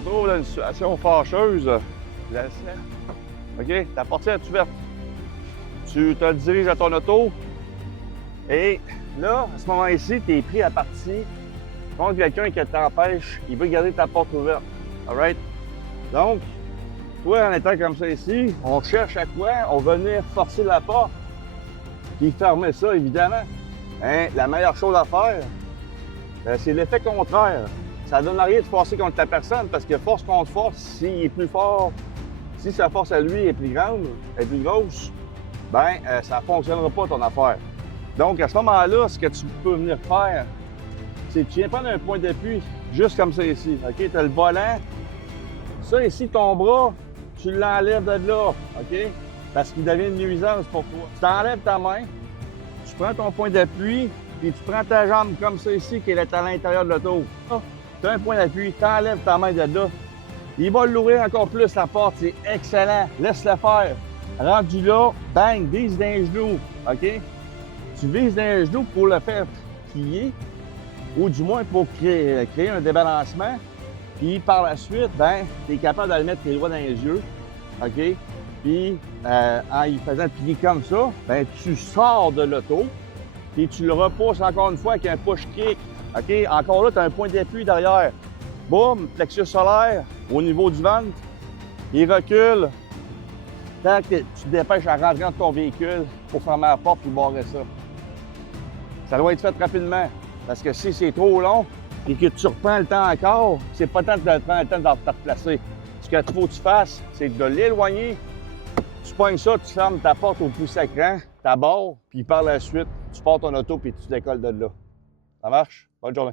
te retrouves dans une situation fâcheuse, OK, ta portière est ouverte. Tu te diriges à ton auto et là, à ce moment-ci, tu es pris à partie contre quelqu'un qui t'empêche, il veut garder ta porte ouverte. All right? Donc, toi, en étant comme ça ici, on cherche à quoi? On va venir forcer la porte puis fermer ça, évidemment. Hein? La meilleure chose à faire, c'est l'effet contraire. Ça ne donne rien de forcer contre la personne parce que force contre force, s'il est plus fort, si sa force à lui est plus grande, est plus grosse, ben ça ne fonctionnera pas ton affaire. Donc, à ce moment-là, ce que tu peux venir faire, c'est que tu viens prendre un point d'appui, juste comme ça ici. OK? Tu as le volant. Ça ici, ton bras, tu l'enlèves de là. OK? Parce qu'il devient une nuisance pour toi. Tu t'enlèves ta main, tu prends ton point d'appui, puis tu prends ta jambe comme ça ici, qui est à l'intérieur de l'auto. Tu as un point d'appui, tu enlèves ta main de là. Il va l'ouvrir encore plus, la porte. C'est excellent. Laisse-le faire. Rendu là, bang, vise d'un genou. OK? Tu vises d'un genou pour le faire plier, ou du moins pour créer un débalancement. Puis par la suite, ben, tu es capable de le mettre tes doigts dans les yeux. OK? Puis en y faisant plier comme ça, ben, tu sors de l'auto. Puis tu le repousses encore une fois avec un push kick. OK? Encore là, tu as un point d'appui derrière. Boum, plexus solaire au niveau du ventre. Il recule. Tant que tu te dépêches à rentrer dans ton véhicule pour fermer la porte et barrer ça. Ça doit être fait rapidement. Parce que si c'est trop long et que tu reprends le temps encore, c'est pas tant de prendre le temps de te replacer. Ce qu'il faut que tu fasses, c'est de l'éloigner. Tu pognes ça, tu fermes ta porte au plus sacrant, ta barre, puis par la suite, tu pars ton auto puis tu décolles de là. Ça marche? Bonne journée.